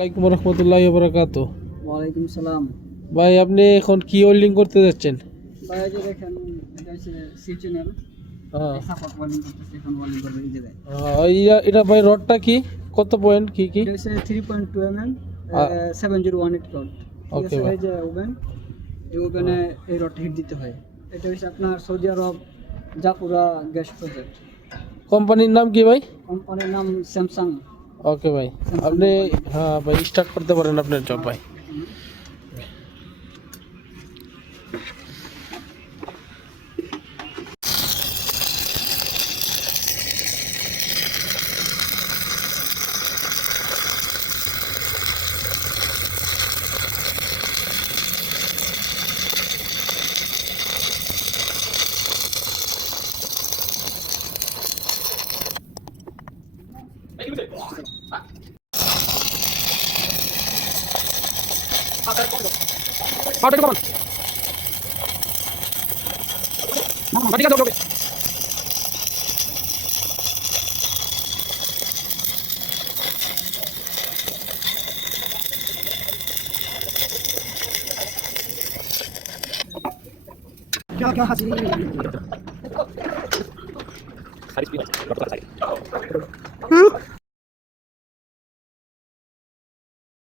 আসসালামু আলাইকুম রহমতুল্লাহি ওয়া বারাকাতুহু। ওয়ালাইকুম সালাম। ভাই আপনি এখন কি ওয়েল্ডিং করতে যাচ্ছেন? ভাই এই যে দেখেন, এটা হচ্ছে সি চ্যানেল। হ্যাঁ, এই সাপোর্ট ওয়ালিং করতেছে, এখন ওয়ালিং করবে এই জায়গায়। এটা ভাই রডটা কি, কত পয়েন্ট কি কি? এটা হচ্ছে 3.2 mm আ- 7018 রড। ঠিক ওকে আছে, ভাই। এই যে ওভেন, এই ওভেনে এই রডটা হিট দিতে হয়। এটা হচ্ছে আপনার সৌদি আরব জাপুরা গ্যাস প্রজেক্ট। কোম্পানির নাম কি ভাই? কোম্পানির নাম স্যামসাং। ওকে ভাই, আপনি হ্যাঁ ভাই স্টার্ট করতে পারেন আপনার জব ভাই। क्या क्या हासिल Saris Pinas, Dr. Saris.